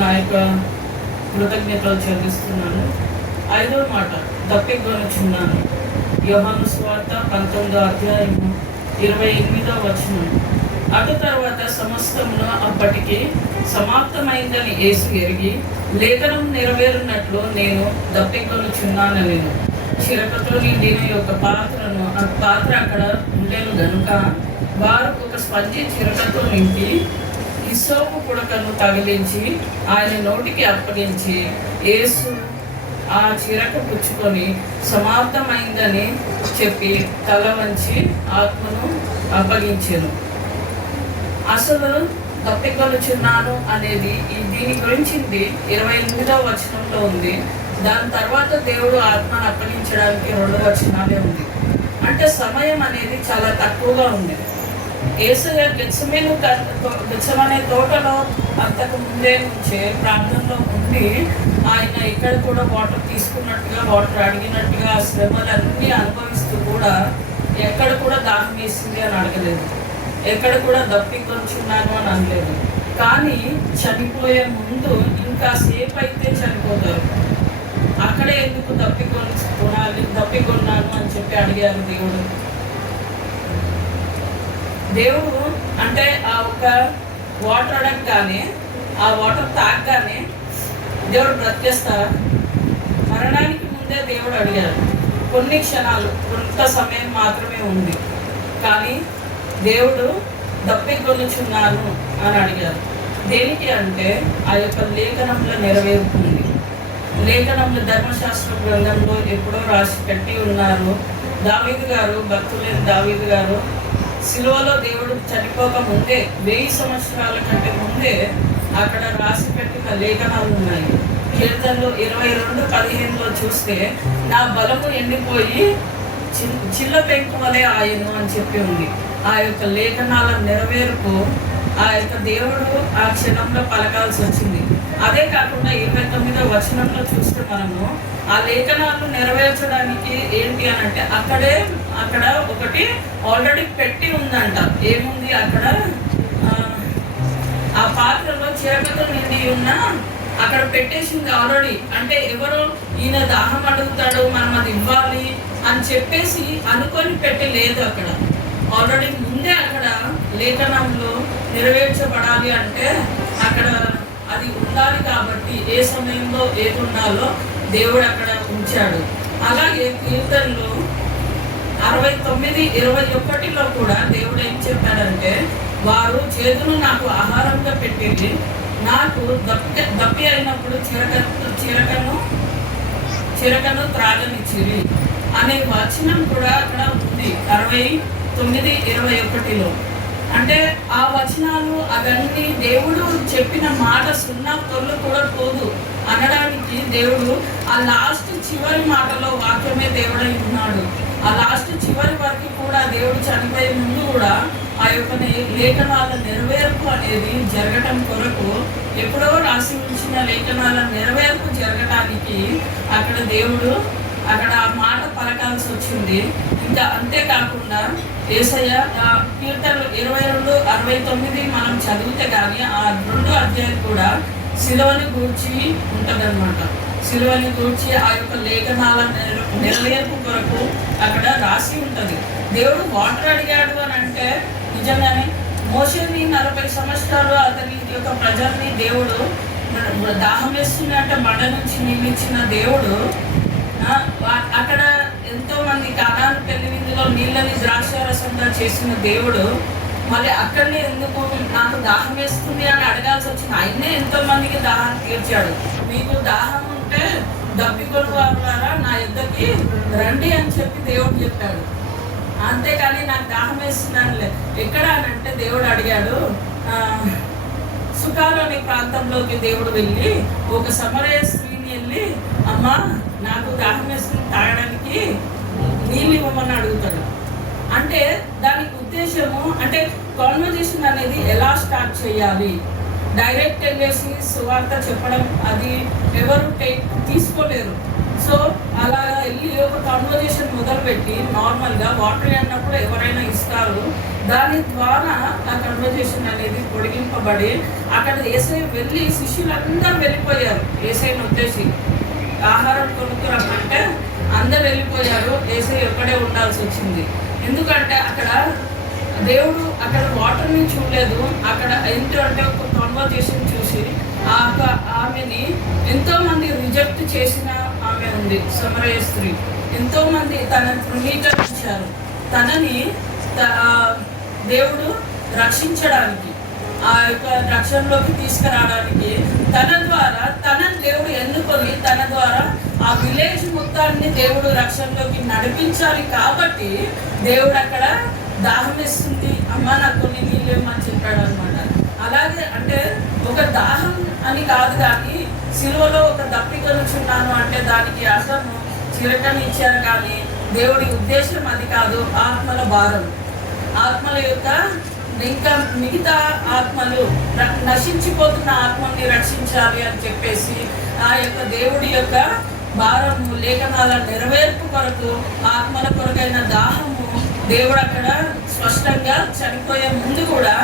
నా యొక్క కృతజ్ఞతలు చెల్లిస్తున్నాను. 5వ మాట, దప్పికొనుచున్నాను. యోహాను సువార్త 19వ అధ్యాయము 28వ వచనం. అటు తర్వాత సమస్తమును అప్పటికి సమాప్తమైందని యేసు ఎరిగి, లేఖనం నెరవేరునట్లు నేను దప్పికొనుచున్నానని చిరకతో నిండిన యొక్క పాత్రను ఆ పాత్ర అక్కడ ఉండేను గనుక వారు ఒక స్పంజి చిరకతో నింపి హిస్సోపు పుడకను తగిలించి ఆయన నోటికి అప్పగించి యేసు ఆ చిరక పుచ్చుకొని సమాప్తమైందని చెప్పి తల వంచి ఆత్మను అప్పగించెను. అసలు దప్పికొనుచున్నాను అనేది దీని గురించింది 28వ వచనంలో ఉంది. దాని తర్వాత దేవుడు ఆత్మను అప్పగించడానికి 2 వచనాలే ఉంది. అంటే సమయం అనేది చాలా తక్కువగా ఉంది. యేసయ్య గెత్సెమనే తోటలో అంతకు ముందే నుంచే ప్రాంతంలో ఉండి ఆయన ఇక్కడ కూడా వాటర్ తీసుకున్నట్టుగా, వాటర్ అడిగినట్టుగా శ్రమలన్నీ అనుభవిస్తూ కూడా ఎక్కడ కూడా దాహం వేసింది అని అడగలేదు, ఎక్కడ కూడా దప్పికొనుచున్నాను అని అనలేదు. కానీ చనిపోయే ముందు ఇంకా సేపు అయితే చనిపోతారు, అక్కడే ఎందుకు దప్పికొన్నాను అని చెప్పి అడిగారు దేవుడు. అంటే ఆ ఒక వాటర్ అడగగానే, ఆ వాటర్ తాగగానే దేవుడు బ్రతికేస్తారా? మరణానికి ముందే దేవుడు అడిగారు. కొన్ని క్షణాలు, కొంత సమయం మాత్రమే ఉంది, కానీ దేవుడు దప్పికొనుచున్నాను అని అడిగారు. దేనికి అంటే ఆ యొక్క లేఖనంలో నెరవేరుతుంది. లేఖనంలో ధర్మశాస్త్ర గ్రంథంలో ఎప్పుడో రాసి పెట్టి ఉన్నారు. దావీదు గారు, భక్తులైన దావీదు గారు సిలువలో దేవుడు చనిపోక ముందే 1000 సంవత్సరాల కంటే ముందే అక్కడ రాసి పెట్టిన లేఖనాలు ఉన్నాయి. కీర్తనలు 22:15లో చూస్తే నా బలము ఎండిపోయి చిల్ల పెంకు వలె ఆయను అని చెప్పి ఉంది. ఆ యొక్క లేఖనాల నెరవేరుకు ఆ యొక్క దేవుడు ఆ క్షణంలో పలకాల్సి వచ్చింది. అదే కాకుండా 29వ వచనంలో చూస్తే మనము ఆ లేఖనాలు నెరవేర్చడానికి ఏంటి అని అంటే అక్కడ ఒకటి ఆల్రెడీ పెట్టి ఉందంట. ఏముంది అక్కడ? ఆ పాత్రలో చిరకతో నిండి ఉన్న అక్కడ పెట్టేసింది ఆల్రెడీ. అంటే ఎవరో ఈయన దాహం అడుగుతాడు, మనం అది ఇవ్వాలి అని చెప్పేసి అనుకొని పెట్టి లేదు. అక్కడ ఆల్రెడీ ముందే అక్కడ లేఖనంలో నెరవేర్చబడాలి అంటే అక్కడ అది ఉండాలి. కాబట్టి ఏ సమయంలో ఏది ఉండాలో దేవుడు అక్కడ ఉంచాడు. అలాగే కీర్తనలు 69:21లో కూడా దేవుడు ఏం చెప్పాడంటే, వారు చేతులు నాకు ఆహారంగా పెట్టింది, నాకు దప్పి అయినప్పుడు చిరకను త్రాగనిచ్చిరి అనే వచనం కూడా అక్కడ ఉంది 69:21లో. అంటే ఆ వచనాలు అవన్నీ దేవుడు చెప్పిన మాట సున్నా తొల్లు కూడా పోదు అనడానికి దేవుడు ఆ లాస్ట్ చివరి మాటలో వాక్యమే దేవుడై ఉన్నాడు. ఆ లాస్ట్ చివరి వరకు కూడా దేవుడు చనిపోయే ముందు కూడా ఆ యొక్క లేఖనాల నెరవేర్పు అనేది జరగటం కొరకు, ఎప్పుడో రాసి ఉంచిన లేఖనాల నెరవేర్పు జరగటానికి అక్కడ దేవుడు అక్కడ ఆ మాట పలకాల్సి వచ్చింది. ఇంకా అంతేకాకుండా యేసయ్య కీర్తనలు 22:69 మనం చదివితే కానీ ఆ 2వ అధ్యాయం కూడా సిలువని గూర్చి ఉంటుందన్నమాట. సిలువని గూర్చి ఆ యొక్క లేఖనాల నెరవేర్పు కొరకు అక్కడ రాసి ఉంటుంది. దేవుడు వాటర్ అడిగాడు అని అంటే నిజంగానే మోషేని 40 సంవత్సరాలు అతని యొక్క ప్రజల్ని దేవుడు దాహం వేస్తుంది అంటే బండ నుంచి నియమించిన దేవుడు, అక్కడ ఎంతో మంది కనాను పెళ్లి విందులో నీళ్ళని ద్రాక్షారసంగా చేసిన దేవుడు మళ్ళీ అక్కడనే ఎందుకు నాకు దాహం వేస్తుంది అని అడగాల్సి వచ్చింది? ఆయనే ఎంతో మందికి దాహాన్ని తీర్చాడు. మీకు దాహం ఉంటే దప్పికొను వారులారా నా యుద్ధకి రండి అని చెప్పి దేవుడు చెప్పాడు. అంతేకాని నాకు దాహం వేస్తుందని ఎక్కడ అని అంటే దేవుడు అడిగాడు. సుకాలోని ప్రాంతంలోకి దేవుడు వెళ్ళి ఒక సమరయ స్త్రీని వెళ్ళి, అమ్మా నాకు దాహం వేస్తుంది, తాగడానికి నీళ్ళు ఇవ్వమని అడుగుతాడు. అంటే దానికి ఉద్దేశము అంటే కాన్వర్జేషన్ అనేది ఎలా స్టార్ట్ చేయాలి, డైరెక్ట్ వెళ్ళేసి సువార్త చెప్పడం అది ఎవరు తీసుకోలేరు. సో అలా వెళ్ళి ఒక కాన్వర్జేషన్ మొదలుపెట్టి నార్మల్గా వాటర్ అన్నప్పుడు ఎవరైనా ఇస్తారు, దాని ద్వారా ఆ కన్వర్జేషన్ అనేది పొడిగింపబడి అక్కడ ఏసై వెళ్ళి శిష్యులందరూ వెళ్ళిపోయారు. ఏసైని వచ్చేసి ఆహారం కొనుక్కురమ్మంటే అందరు వెళ్ళిపోయారు, ఏసై ఒక్కడే ఉండాల్సి వచ్చింది. ఎందుకంటే అక్కడ దేవుడు అక్కడ వాటర్ని చూడలేదు, అక్కడ ఏంటంటే ఒక కాన్వర్జేషన్ చూసి ఆమెని ఎంతోమంది రిజెక్ట్ చేసిన ఆమె ఉంది, సమరయ స్త్రీ. ఎంతోమంది తనని తృణీకరించారు. తనని దేవుడు రక్షించడానికి, ఆ యొక్క రక్షణలోకి తీసుకురావడానికి తన ద్వారా తనని దేవుడు ఎన్నుకొని తన ద్వారా ఆ విలేజ్ మొత్తాన్ని దేవుడు రక్షణలోకి నడిపించాలి. కాబట్టి దేవుడు అక్కడ దాహం వేస్తుంది, అమ్మ నాకు కొన్ని నీళ్ళు ఏమని చెప్పాడు అనమాట. అలాగే అంటే ఒక దాహం అని కాదు, కానీ సిలువలో ఒక దప్పికొనుచున్నాను అంటే దానికి అర్థము చిరకని ఇచ్చారు, కానీ దేవుడి ఉద్దేశం అది కాదు. ఆత్మల భారం, ఆత్మల యొక్క ఇంకా మిగతా ఆత్మలు నశించిపోతున్న ఆత్మల్ని రక్షించాలి అని చెప్పేసి ఆ యొక్క దేవుడి యొక్క భారము, లేఖనాల నెరవేర్పు కొరకు, ఆత్మల కొరకైన దాహము దేవుడు అక్కడ స్పష్టంగా చనిపోయే ముందు కూడా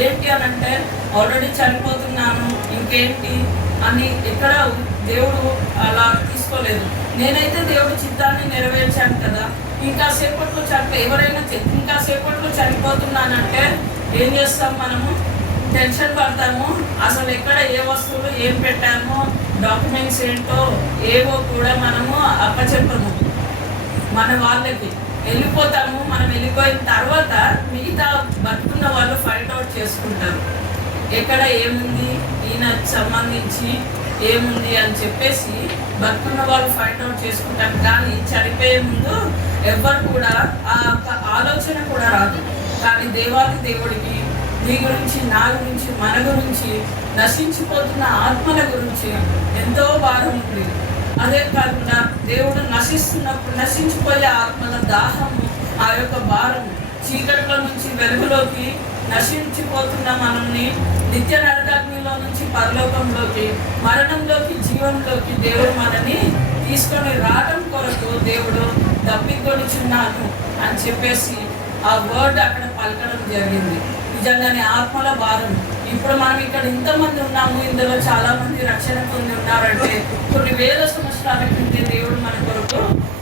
ఏంటి అని అంటే ఆల్రెడీ చనిపోతున్నాను ఇంకేంటి అని ఎక్కడ దేవుడు అలా తీసుకోలేదు. నేనైతే దేవుడి చిత్తాన్ని నెరవేర్చాను కదా, ఇంకా సేపట్లో ఎవరైనా ఇంకా సేపట్లో చనిపోతున్నానంటే ఏం చేస్తాం మనము? టెన్షన్ పడతాము. అసలు ఎక్కడ ఏ వస్తువులు ఏం పెట్టామో, డాక్యుమెంట్స్ ఏంటో ఏవో కూడా మనము అప్పచెప్పము మన వాళ్ళకి. వెళ్ళిపోతాము. మనం వెళ్ళిపోయిన తర్వాత మిగతా బతుకున్న వాళ్ళు ఫైండ్ అవుట్ చేసుకుంటారు ఎక్కడ ఏముంది, ఈయన సంబంధించి ఏముంది అని చెప్పేసి బతుకున్న వాళ్ళు ఫైండ్ అవుట్ చేసుకుంటారు. కానీ చనిపోయే ముందు ఎవ్వరు కూడా ఆ ఆలోచన కూడా రాదు. కానీ దేవాది దేవుడికి నీ గురించి, నా గురించి, మన గురించి, నశించిపోతున్న ఆత్మల గురించి ఎంతో భారం ఉంది. అదే కాకుండా దేవుడు నశిస్తున్నప్పుడు నశించిపోయే ఆత్మల దాహము, ఆ యొక్క భారము, చీకట్లో నుంచి వెలుగులోకి, నశించిపోతున్న మనల్ని నిత్య నరకాగ్నిలో నుంచి పరలోకంలోకి, మరణంలోకి, జీవంలోకి దేవుడు మనని తీసుకొని రావడం కొరకు దేవుడు దప్పికొనిచున్నాను అని చెప్పేసి ఆ వర్డ్ అక్కడ పలకడం జరిగింది. నిజంగానే ఆత్మల భారం. ఇప్పుడు మనం ఇక్కడ ఇంతమంది ఉన్నాము, ఇందులో చాలా మంది రక్షణ పొంది ఉన్నారంటే కొన్ని వేల సంవత్సరాల క్రితే దేవుడు మన కొరకు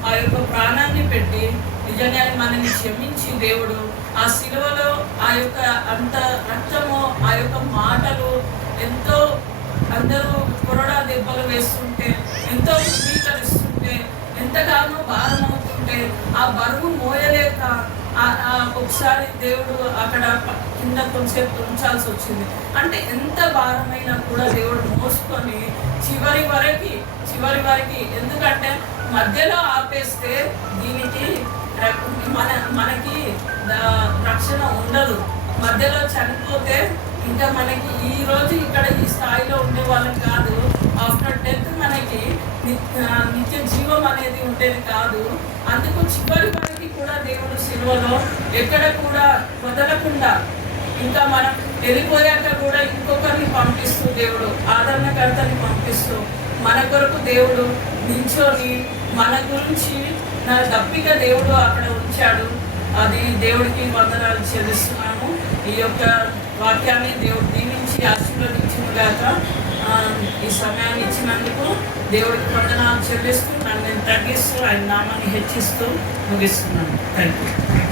ఆ యొక్క ప్రాణాన్ని పెట్టి నిజంగానే మనల్ని క్షమించి దేవుడు ఆ శిలువలో ఆ యొక్క అంత రక్తము, ఆ యొక్క మాటలు ఎంతో అందరూ కొరడా దెబ్బలు వేస్తుంటే, ఎంతో స్వీకరిస్తుంటే, ఎంతగానో భారం అవుతుంటే ఆ బరువు మోయలేక ఒకసారి దేవుడు అక్కడ కింద కొంచెంసేపు ఉంచాల్సి వచ్చింది. అంటే ఎంత భారమైనా కూడా దేవుడు మోసుకొని చివరి వరకు, ఎందుకంటే మధ్యలో ఆపేస్తే దీనికి మనకి రక్షణ ఉండదు. మధ్యలో చనిపోతే ఇంకా మనకి ఈ రోజు ఇక్కడ ఈ స్థాయిలో ఉండే వాళ్ళకి కాదు, ఆఫ్టర్ డెత్ మనకి నిత్య జీవం అనేది ఉండేది కాదు. అందుకు చివరి వరకు కూడా దేవుడు సిలువలో ఎక్కడ కూడా వదలకుండా, ఇంకా మనం వెళ్ళిపోయాక కూడా ఇంకొకరిని పంపిస్తూ, దేవుడు ఆదరణకర్తని పంపిస్తూ మన కొరకు దేవుడు నించొని మన గురించి నా దప్పిక దేవుడు అక్కడ ఉంచాడు. అది దేవుడికి వందనాలు చెల్లిస్తున్నాము. ఈ యొక్క వాక్యాన్ని దేవుడు దీవించి ఆశీర్వదించుగాక. ఈ సమయాన్ని ఇచ్చినందుకు దేవుడికి వందనాలు చెల్లిస్తూ, నన్ను నేను తగ్గిస్తూ, ఆయన నామాన్ని హెచ్చిస్తూ ముగిస్తున్నాను. Thank you.